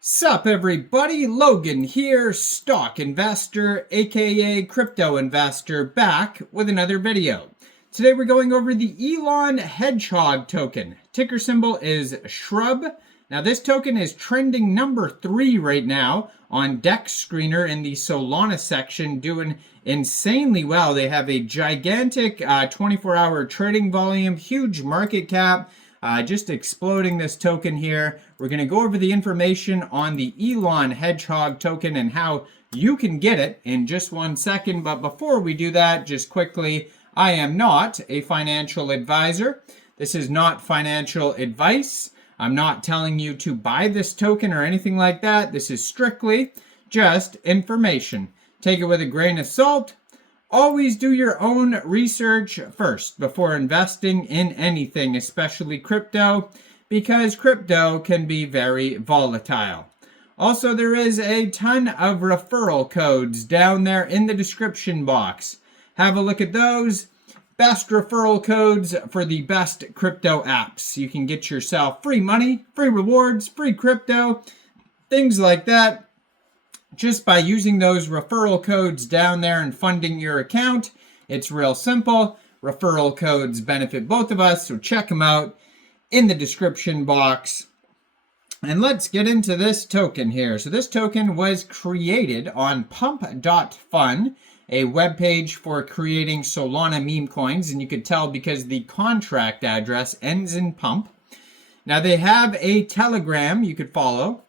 Sup everybody, Logan here, stock investor aka crypto investor, back with another video. Today we're going over the Elon Hedgehog token. Ticker symbol is Shrub. Now this token is trending number 3 right now on DEX Screener in the Solana section, doing insanely well. They have a gigantic 24-hour trading volume, huge market cap. Just exploding this token here. We're going to go over the information on the Elon Hedgehog token and how you can get it in just 1 second. But before we do that, just quickly, I am not a financial advisor. This is not financial advice. I'm not telling you to buy this token or anything like that. This is strictly just information. Take it with a grain of salt. Always do your own research first before investing in anything, especially crypto, because crypto can be very volatile. Also, there is a ton of referral codes down there in the description box. Have a look at those. Best referral codes for the best crypto apps. You can get yourself free money, free rewards, free crypto, things like that, just by using those referral codes down there and funding your account. It's real simple. Referral codes benefit both of us, so check them out in the description box. And let's get into this token here. So this token was created on pump.fun, a webpage for creating Solana meme coins, and you could tell because the contract address ends in pump. Now they have a Telegram you could follow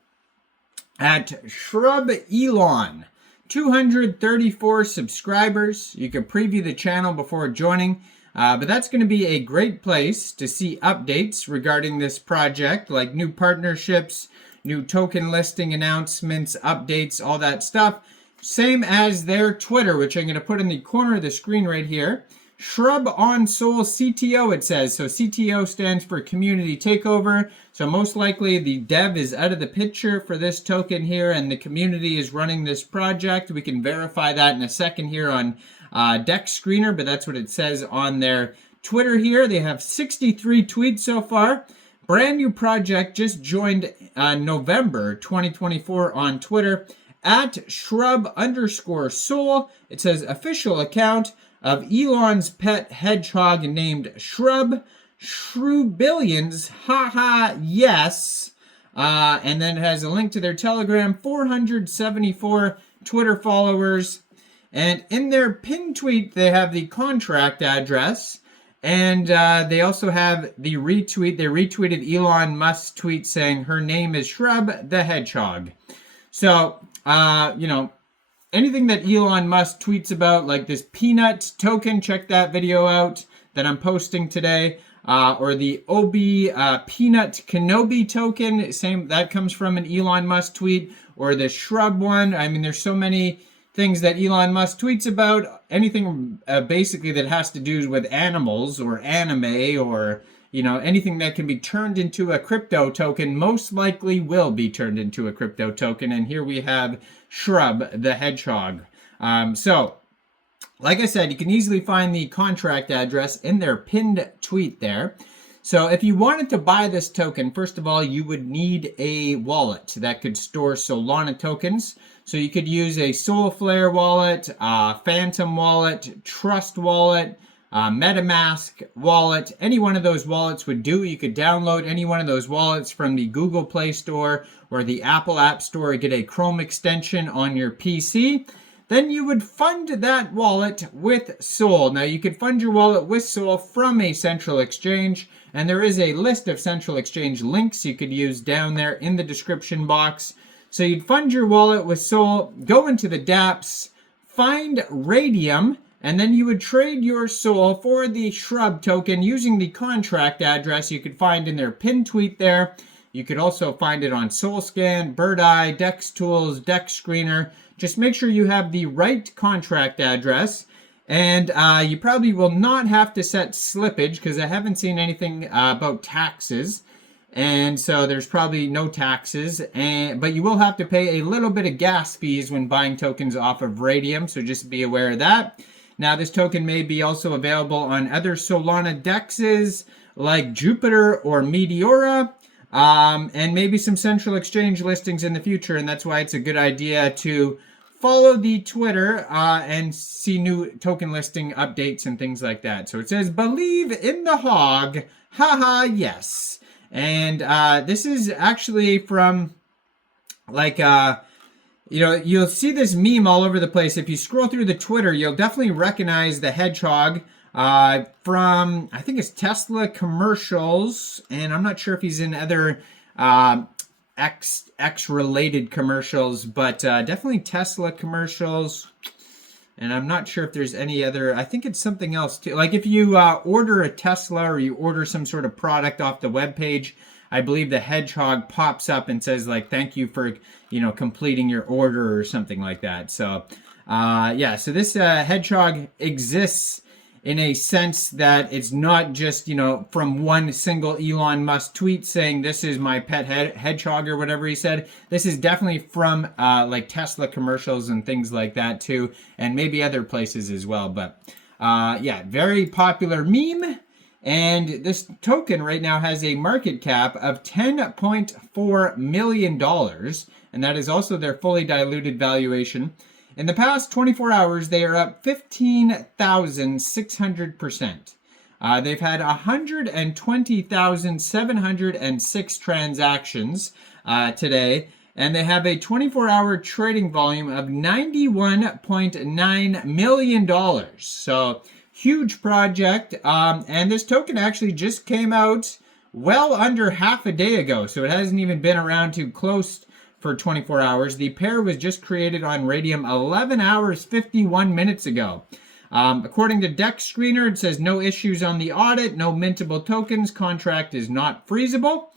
at Shrub Elon. 234 subscribers. You can preview the channel before joining, but that's going to be a great place to see updates regarding this project, like new partnerships, new token listing announcements, updates, all that stuff. Same as their Twitter, which I'm going to put in the corner of the screen right here. Shrub on Sol CTO, it says. So CTO stands for Community Takeover. So most likely the dev is out of the picture for this token here, and the community is running this project. We can verify that in a second here on DEX Screener, but that's what it says on their Twitter here. They have 63 tweets so far. Brand new project, just joined November 2024 on Twitter at Shrub_Sol. It says official account of Elon's pet hedgehog named Shrub. Shrubillions, haha, yes. And then it has a link to their Telegram, 474 Twitter followers. And in their pinned tweet, they have the contract address. And they also have the retweet. They retweeted Elon Musk's tweet saying her name is Shrub the Hedgehog. So, anything that Elon Musk tweets about, like this peanut token, check that video out that I'm posting today. Or the OB peanut Kenobi token, same, that comes from an Elon Musk tweet. Or the Shrub one. I mean, there's so many things that Elon Musk tweets about. Anything basically that has to do with animals or anime or anything that can be turned into a crypto token most likely will be turned into a crypto token. And here we have Shrub the Hedgehog. So, like I said, you can easily find the contract address in their pinned tweet there. So if you wanted to buy this token, first of all, you would need a wallet that could store Solana tokens. So you could use a Solflare wallet, Phantom wallet, Trust wallet, MetaMask wallet. Any one of those wallets would do. You could download any one of those wallets from the Google Play Store or the Apple App Store, get a Chrome extension on your PC. Then you would fund that wallet with Sol. Now you could fund your wallet with Sol from a central exchange, and there is a list of central exchange links you could use down there in the description box. So you'd fund your wallet with Sol, go into the dApps, find Raydium, and then you would trade your Sol for the Shrub token using the contract address you could find in their pinned tweet there. You could also find it on SolScan, BirdEye, DEX Tools, DEX Screener. Just make sure you have the right contract address. And you probably will not have to set slippage because I haven't seen anything about taxes. And so there's probably no taxes. But you will have to pay a little bit of gas fees when buying tokens off of Raydium. So just be aware of that. Now this token may be also available on other Solana dexes like Jupiter or Meteora. and maybe some central exchange listings in the future. And that's why it's a good idea to follow the Twitter and see new token listing updates and things like that. So it says, believe in the hog. Haha, yes. And this is actually from like, you'll see this meme all over the place. If you scroll through the Twitter, you'll definitely recognize the Hedgehog from, I think it's Tesla commercials. And I'm not sure if he's in other X related commercials, but definitely Tesla commercials. And I'm not sure if there's any other, I think it's something else too. Like if you order a Tesla or you order some sort of product off the webpage, I believe the Hedgehog pops up and says like, thank you for, completing your order or something like that. So yeah, so this Hedgehog exists in a sense that it's not just, from one single Elon Musk tweet saying this is my pet hedgehog or whatever he said. This is definitely from like Tesla commercials and things like that too, and maybe other places as well. But yeah, very popular meme. And this token right now has a market cap of $10.4 million. And that is also their fully diluted valuation. In the past 24 hours, they are up 15,600%. They've had 120,706 transactions today, and they have a 24-hour trading volume of $91.9 million. So, huge project. And this token actually just came out well under half a day ago, so it hasn't even been around too close for 24 hours. The pair was just created on Raydium 11 hours, 51 minutes ago. According to Dex Screener, it says no issues on the audit, no mintable tokens, contract is not freezable.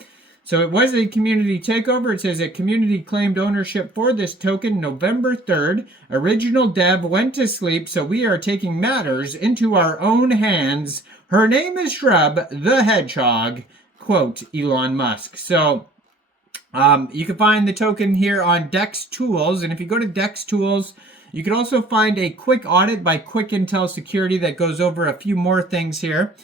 So it was a community takeover. It says a community claimed ownership for this token November 3rd. Original dev went to sleep, so we are taking matters into our own hands. Her name is Shrub, the Hedgehog, quote Elon Musk. So you can find the token here on Dex Tools, and if you go to Dex Tools, you can also find a quick audit by Quick Intel Security that goes over a few more things here.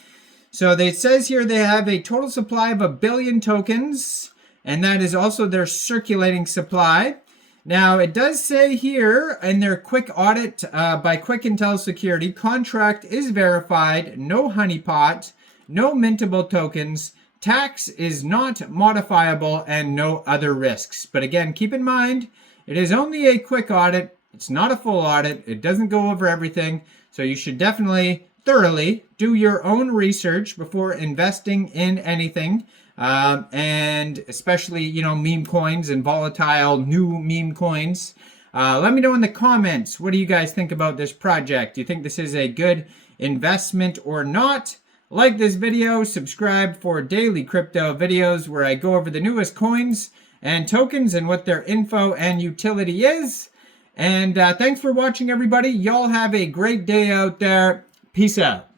So it says here they have a total supply of 1 billion tokens, and that is also their circulating supply. Now, it does say here in their quick audit by Quick Intel Security, contract is verified, no honeypot, no mintable tokens, tax is not modifiable, and no other risks. But again, keep in mind, it is only a quick audit. It's not a full audit. It doesn't go over everything. So you should definitely thoroughly do your own research before investing in anything. And especially, meme coins and volatile new meme coins. Let me know in the comments, what do you guys think about this project? Do you think this is a good investment or not? Like this video, subscribe for daily crypto videos where I go over the newest coins and tokens and what their info and utility is. And thanks for watching, everybody. Y'all have a great day out there. Peace out.